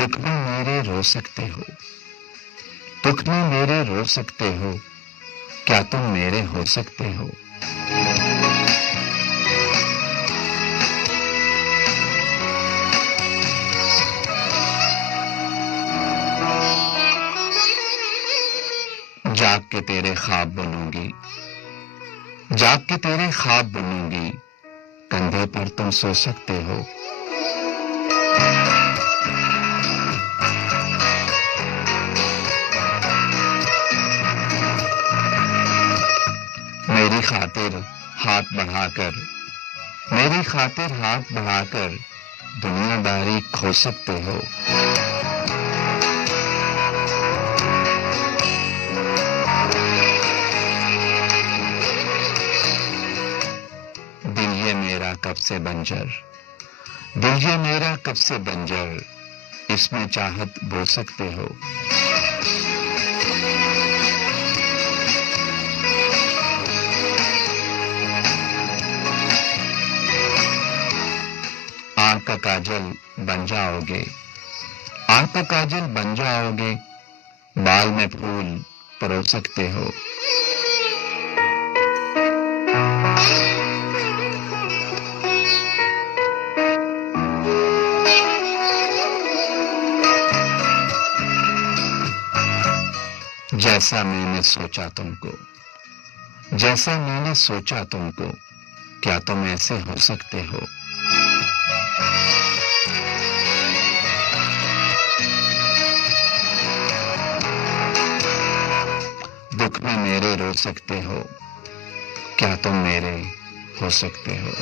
दुख में मेरे रो सकते हो, दुख में मेरे रो सकते हो, क्या तुम मेरे हो सकते हो? जाग के तेरे ख्वाब बुनूंगी, जाग के तेरे ख्वाब बुनूंगी, कंधे पर तुम सो सकते हो। मेरी खातिर हाथ बढ़ाकर, मेरी खातिर हाथ बढ़ाकर दुनियादारी खो सकते हो। दिल ये मेरा कब से बंजर, दिल ये मेरा कब से बंजर, इसमें चाहत बो सकते हो। आंख का काजल बन जाओगे, आंख का काजल बन जाओगे, बाल में फूल परो सकते हो। जैसा मैंने सोचा तुमको, जैसा मैंने सोचा तुमको, क्या तुम ऐसे हो सकते हो? दुख में मेरे रो सकते हो, क्या तुम मेरे हो सकते हो?